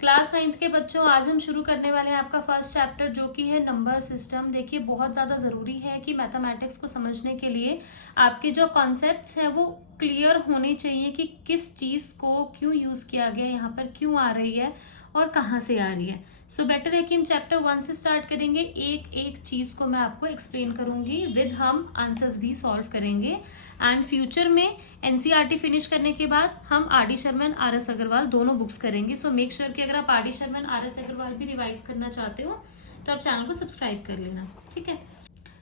Class 9th के बच्चों, आज हम शुरू करने वाले हैं आपका फर्स्ट चैप्टर जो कि है नंबर सिस्टम। देखिए, बहुत ज़्यादा ज़रूरी है कि मैथमेटिक्स को समझने के लिए आपके जो कॉन्सेप्ट्स हैं वो क्लियर होने चाहिए कि किस चीज़ को क्यों यूज़ किया गया, यहाँ पर क्यों आ रही है और कहाँ से आ रही है। सो बेटर है कि हम चैप्टर 1 से स्टार्ट करेंगे। एक एक चीज़ को मैं आपको एक्सप्लेन करूँगी, विद हम आंसर्स भी सॉल्व करेंगे। एंड फ्यूचर में एनसीईआरटी फिनिश करने के बाद हम R D Sharma and R S Agarwal दोनों बुक्स करेंगे। सो मेक श्योर कि अगर आप R D Sharma and R S Agarwal भी रिवाइज करना चाहते हो तो आप चैनल को सब्सक्राइब कर लेना, ठीक है।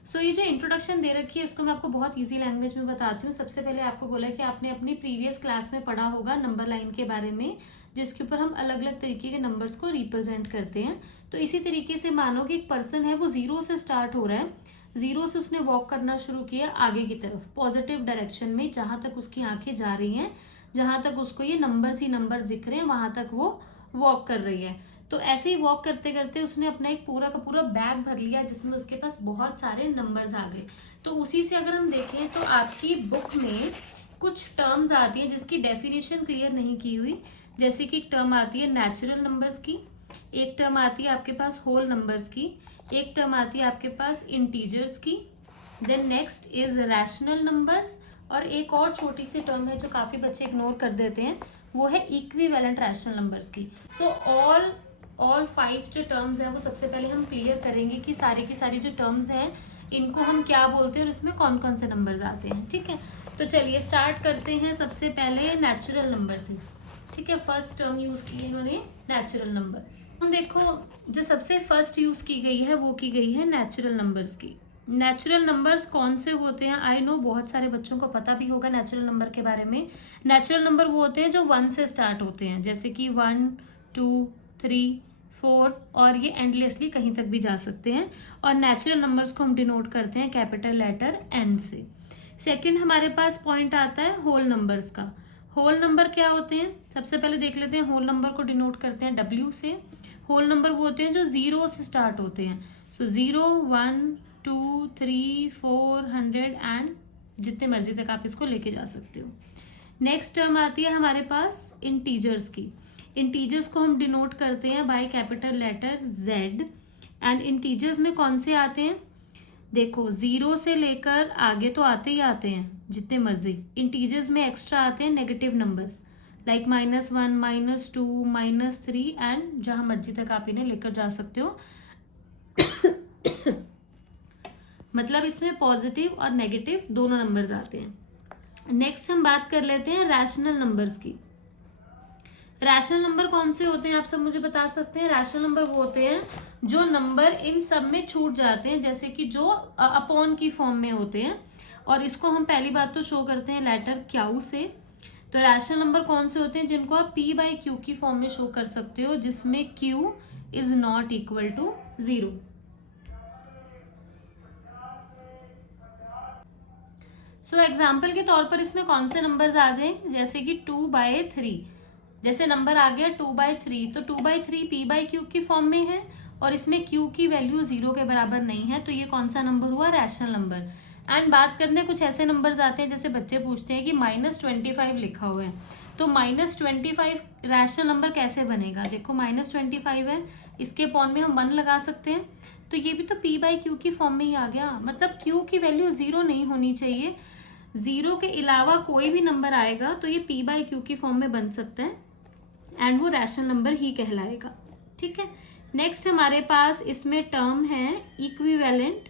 सो ये जो इंट्रोडक्शन दे रखी है इसको मैं आपको बहुत इजी लैंग्वेज में बताती हूँ। सबसे पहले आपको बोला कि आपने अपनी प्रीवियस क्लास में पढ़ा होगा नंबर लाइन के बारे में, जिसके ऊपर हम अलग अलग तरीके के नंबर्स को रिप्रेजेंट करते हैं। तो इसी तरीके से मानो कि एक पर्सन है, वो जीरो से स्टार्ट हो रहा है, जीरो से उसने वॉक करना शुरू किया आगे की तरफ पॉजिटिव डायरेक्शन में, जहां तक उसकी आंखें जा रही हैं, जहां तक उसको ये नंबर्स ही नंबर्स दिख रहे हैं, वहां तक वो वॉक कर रही है। तो ऐसे ही वॉक करते करते उसने अपना एक पूरा का पूरा बैग भर लिया जिसमें उसके पास बहुत सारे नंबर्स आ गए। तो उसी से अगर हम देखें तो आपकी बुक में कुछ टर्म्स आती है जिसकी डेफिनेशन क्लियर नहीं की हुई। जैसे कि एक टर्म आती है नेचुरल नंबर्स की, एक टर्म आती है आपके पास होल नंबर्स की, एक टर्म आती है आपके पास इंटीजर्स की, then next is rational numbers, और एक और छोटी सी टर्म है जो काफी बच्चे इग्नोर कर देते हैं, वो है इक्विवेलेंट रैशनल नंबर्स की। सो ऑल 5 जो टर्म्स हैं वो सबसे पहले हम क्लियर करेंगे कि सारी की सारी जो टर्म्स हैं इनको हम क्या बोलते हैं और इसमें कौन कौन से नंबर्स आते हैं, ठीक है। तो चलिए स्टार्ट करते हैं सबसे पहले नेचुरल नंबर से, ठीक है। फर्स्ट टर्म यूज की है इन्होंने नेचुरल नंबर। हम देखो, जो सबसे फर्स्ट यूज की गई है वो की गई है नेचुरल नंबर्स की। नेचुरल नंबर्स कौन से होते हैं? आई नो बहुत सारे बच्चों को पता भी होगा नेचुरल नंबर के बारे में। नेचुरल नंबर वो होते हैं जो 1 से स्टार्ट होते हैं, जैसे कि 1, 2, 3, 4, और ये एंडलेसली कहीं तक भी जा सकते हैं। और नेचुरल नंबर्स को हम डिनोट करते हैं कैपिटल लेटर एन से। सेकेंड हमारे पास पॉइंट आता है होल नंबर्स का। होल नंबर क्या होते हैं? सबसे पहले देख लेते हैं, होल नंबर को डिनोट करते हैं डब्ल्यू से। होल नंबर वो होते हैं जो जीरो से स्टार्ट होते हैं। सो 0, 1, 2, 3, 400 एंड जितने मर्जी तक आप इसको लेके जा सकते हो। नेक्स्ट टर्म आती है हमारे पास इंटीजर्स की। इंटीजर्स को हम डिनोट करते हैं by capital letter Z. And integers में कौन से आते हैं? देखो, 0 से लेकर आगे तो आते ही आते हैं जितने मर्जी। इंटीजर्स में एक्स्ट्रा आते हैं नेगेटिव नंबर्स, लाइक -1, -2, -3 एंड जहां मर्जी तक आप इन्हें लेकर जा सकते हो। मतलब इसमें पॉजिटिव और नेगेटिव दोनों नंबर्स आते हैं। नेक्स्ट हम बात कर लेते हैं रैशनल नंबर्स की। रैशनल नंबर कौन से होते हैं आप सब मुझे बता सकते हैं? रैशनल नंबर वो होते हैं जो नंबर इन सब में छूट जाते हैं, जैसे कि जो अपॉन की फॉर्म में होते हैं। और इसको हम पहली बात तो शो करते हैं लेटर क्यू से। तो रैशनल नंबर कौन से होते हैं जिनको आप p/q की फॉर्म में शो कर सकते हो, जिसमें q is not equal to 0। So example के तौर पर इसमें कौन से नंबर्स आ जाए, जैसे कि 2/3। जैसे नंबर आ गया 2/3, तो 2/3 p/q की फॉर्म में है और इसमें q की वैल्यू 0 के बराबर नहीं है, तो ये कौन सा नंबर हुआ? Rational number. एंड बात करते हैं कुछ ऐसे नंबर्स आते हैं, जैसे बच्चे पूछते हैं कि -25 लिखा हुआ है, तो -25 रैशनल नंबर कैसे बनेगा? देखो, -25 है, इसके अपॉन में हम 1 लगा सकते हैं, तो ये भी तो p/q की फॉर्म में ही आ गया। मतलब q की वैल्यू 0 नहीं होनी चाहिए, 0 के अलावा कोई भी नंबर आएगा तो ये p/q की फॉर्म में बन सकता है एंड वो रैशनल नंबर ही कहलाएगा, ठीक है। नेक्स्ट हमारे पास इसमें टर्म है इक्विवेलेंट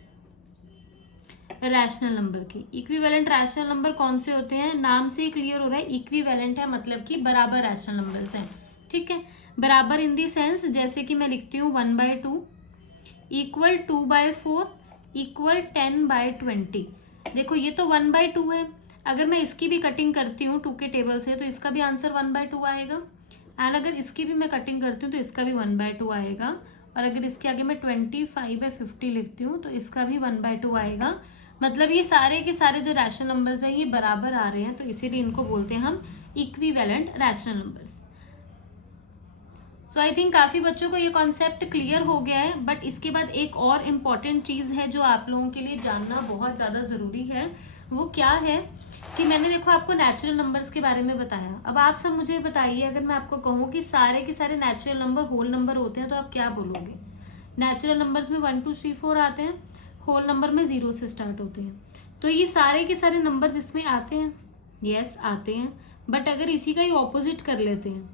रैशनल नंबर की। इक्विवेलेंट रैशनल नंबर कौन से होते हैं? नाम से क्लियर हो रहा है, इक्विवेलेंट है मतलब कि बराबर रैशनल नंबर्स हैं, ठीक है। बराबर इन दी सेंस, जैसे कि मैं लिखती हूँ 1/2 इक्वल 2/4 इक्वल 10/20। देखो, ये तो 1/2 है, अगर मैं इसकी भी कटिंग करती हूँ 2 के टेबल से तो इसका भी आंसर 1/2 आएगा। एंड अगर इसकी भी मैं कटिंग करती हूँ तो इसका भी 1/2 आएगा। और अगर इसके आगे मैं 25/50 लिखती हूँ तो इसका भी 1/2 आएगा। मतलब ये सारे के सारे जो रैशनल नंबर्स हैं ये बराबर आ रहे हैं, तो इसीलिए इनको बोलते हैं हम equivalent rational numbers. So I think काफ़ी बच्चों को ये कॉन्सेप्ट क्लियर हो गया है। बट इसके बाद एक और इम्पॉर्टेंट चीज़ है जो आप लोगों के लिए जानना बहुत ज़्यादा ज़रूरी है, वो क्या है कि मैंने देखो आपको नेचुरल नंबर्स के बारे में बताया। अब आप सब मुझे बताइए, अगर मैं आपको कहूँ कि सारे के सारे नेचुरल नंबर होल नंबर होते हैं तो आप क्या बोलोगे? नेचुरल नंबर्स में 1 2 3 4 आते हैं, होल नंबर में 0 से स्टार्ट होते हैं। तो ये सारे के सारे नंबर्स इसमें आते हैं, यस आते हैं। बट अगर इसी का ही ऑपोजिट कर लेते हैं,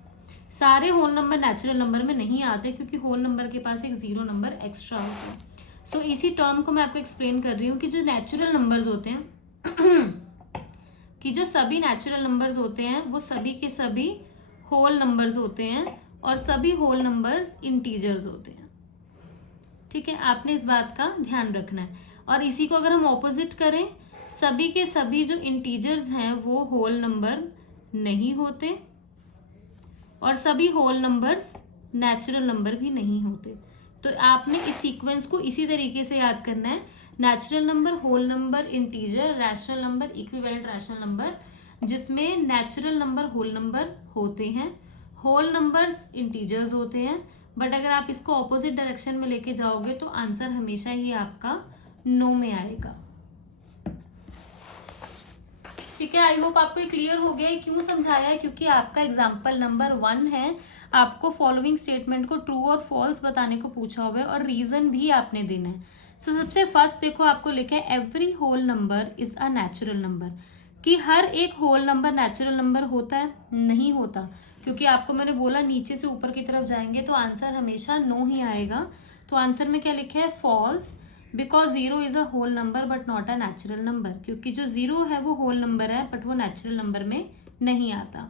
सारे होल नंबर नेचुरल नंबर में नहीं आते क्योंकि होल नंबर के पास एक 0 नंबर एक्स्ट्रा होता है। सो इसी टर्म को मैं आपको एक्सप्लेन कर रही हूँ कि जो नेचुरल नंबर्स होते हैं कि जो सभी नेचुरल नंबर्स होते हैं वो सभी के सभी होल नंबर्स होते हैं और सभी होल नंबर्स इंटीजर्स होते हैं। ठीक है, आपने इस बात का ध्यान रखना है। और इसी को अगर हम ऑपोजिट करें, सभी के सभी जो इंटीजर्स हैं वो होल नंबर नहीं होते और सभी होल नंबर्स नेचुरल नंबर भी नहीं होते। तो आपने इस सीक्वेंस को इसी तरीके से याद करना है, natural number, whole number, integer, rational number, equivalent rational number, जिसमें नेचुरल नंबर होल नंबर होते हैं, होल नंबर्स इंटीजर्स होते हैं। बट अगर आप इसको ऑपोजिट डायरेक्शन में लेके जाओगे तो आंसर हमेशा ही आपका नो में आएगा। ठीक है, आई होप आपको ये क्लियर हो गया है। क्यों समझाया है? क्योंकि आपका एग्जाम्पल नंबर 1 है, आपको फॉलोइंग स्टेटमेंट को ट्रू और फॉल्स बताने को पूछा हुआ है और रीजन भी आपने देना है। सो सबसे फर्स्ट देखो आपको लिखा है every whole number is a natural number, कि हर एक होल नंबर नेचुरल नंबर होता है? नहीं होता, क्योंकि आपको मैंने बोला नीचे से ऊपर की तरफ जाएंगे तो आंसर हमेशा नो ही आएगा। तो आंसर में क्या लिखा है? False, because 0 is a whole number but not a natural number, क्योंकि जो 0 है वो होल नंबर है बट वो नेचुरल नंबर में नहीं आता।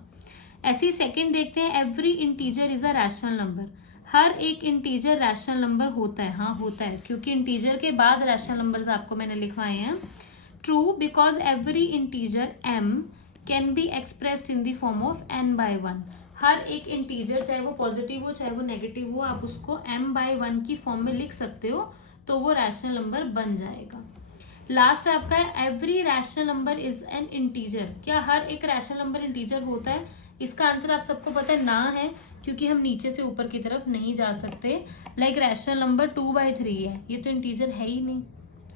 ऐसे ही सेकंड देखते हैं, every integer is a rational number, हर एक इंटीजर रैशनल नंबर होता है? हाँ होता है, क्योंकि इंटीजर के बाद रैशनल नंबर्स आपको मैंने लिखवाए हैं। True, because every integer m can be expressed in the form of n/1, हर एक इंटीजर चाहे वो पॉजिटिव हो चाहे वो नेगेटिव हो आप उसको m/1 की फॉर्म में लिख सकते हो, तो वो रैशनल नंबर बन जाएगा। लास्ट आपका है every rational number is an integer, क्या हर एक रैशनल नंबर इंटीजर होता है? इसका आंसर आप सबको पता है, ना है, क्योंकि हम नीचे से ऊपर की तरफ नहीं जा सकते। लाइक रैशनल नंबर 2/3 है, ये तो इंटीजर है ही नहीं।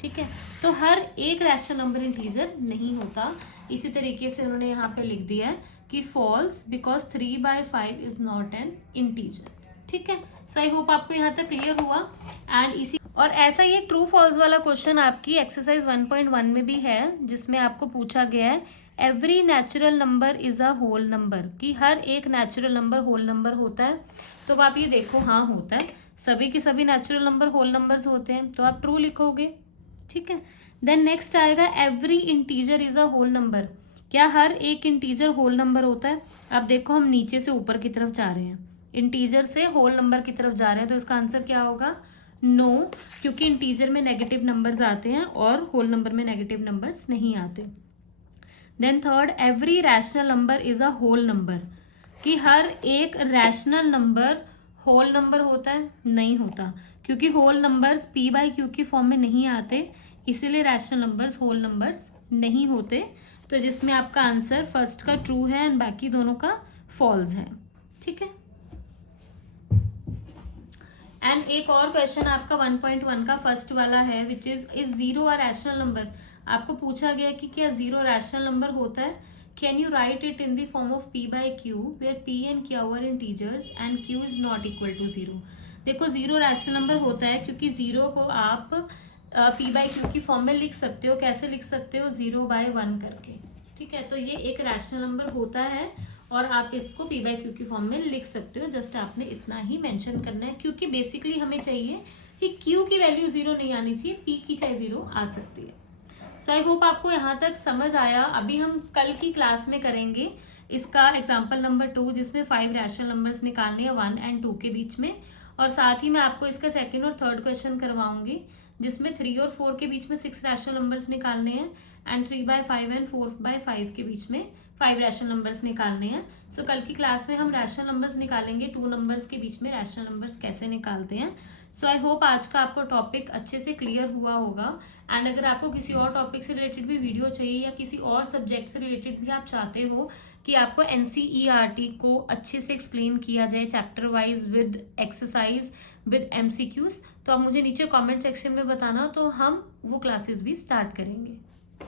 ठीक है, तो हर एक रैशनल नंबर इंटीजर नहीं होता। इसी तरीके से उन्होंने यहाँ पे लिख दिया है कि false, because 3/5 is not an integer. ठीक है, सो आई होप आपको यहाँ तक क्लियर हुआ। एंड इसी और ऐसा ही एक ट्रू फॉल्स वाला क्वेश्चन आपकी एक्सरसाइज 1.1 में भी है, जिसमें आपको पूछा गया है every natural number is a whole number, कि हर एक नेचुरल नंबर होल नंबर होता है? तो अब आप ये देखो, हाँ होता है, सभी के सभी नेचुरल नंबर होल नंबर्स होते हैं, तो आप ट्रू लिखोगे। ठीक है, देन नेक्स्ट आएगा every integer is a whole number, क्या हर एक इंटीजर होल नंबर होता है? अब देखो हम नीचे से ऊपर की तरफ जा रहे हैं, इंटीजर से होल नंबर की तरफ जा रहे हैं, तो इसका आंसर क्या होगा? नो, क्योंकि इंटीजर में नेगेटिव नंबर्स आते हैं और होल नंबर में नेगेटिव नंबर्स नहीं आते। Then third, every rational number is a whole number, कि हर एक रैशनल नंबर होल नंबर होता है? नहीं होता, क्योंकि होल नंबर्स p/q की फॉर्म में नहीं आते, इसीलिए रैशनल नंबर्स होल नंबर्स नहीं होते। तो जिसमें आपका आंसर फर्स्ट का ट्रू है एंड बाकी दोनों का फॉल्स है। ठीक है, एंड एक और क्वेश्चन आपका 1.1 का फर्स्ट वाला है, which is 0 a rational number. आपको पूछा गया कि क्या 0 रैशनल नंबर होता है? Can you write it in the form of p/q where p and q are integers and q is not equal to 0। देखो 0 रैशनल नंबर होता है क्योंकि 0 को आप p/q की फॉर्म में लिख सकते हो। कैसे लिख सकते हो? 0/1 करके। ठीक है, तो ये एक रैशनल नंबर होता है और आप इसको p/q की फॉर्म में लिख सकते हो। जस्ट आपने इतना ही मेंशन करना है, क्योंकि बेसिकली हमें चाहिए कि q की वैल्यू 0 नहीं आनी चाहिए, p की चाहे 0 आ सकती है। सो आई होप आपको यहाँ तक समझ आया। अभी हम कल की क्लास में करेंगे इसका एग्जाम्पल नंबर 2, जिसमें 5 रैशनल नंबर्स निकालने हैं 1 और 2 के बीच में, और साथ ही मैं आपको इसका सेकेंड और थर्ड क्वेश्चन करवाऊंगी, जिसमें 3 और 4 के बीच में 6 रैशनल नंबर्स निकालने हैं एंड 3/5 एंड 4/5 के बीच में 5 रैशनल नंबर्स निकालने हैं। सो कल की क्लास में हम रैशनल नंबर्स निकालेंगे, 2 नंबर्स के बीच में रैशनल नंबर्स कैसे निकालते हैं। सो आई होप आज का आपको टॉपिक अच्छे से क्लियर हुआ होगा। एंड अगर आपको किसी और टॉपिक से रिलेटेड भी वीडियो चाहिए या किसी और सब्जेक्ट से रिलेटेड भी आप चाहते हो कि आपको NCERT को अच्छे से एक्सप्लेन किया जाए chapter wise with exercise with MCQs, तो आप मुझे नीचे कमेंट सेक्शन में बताना, तो हम वो क्लासेस भी स्टार्ट करेंगे।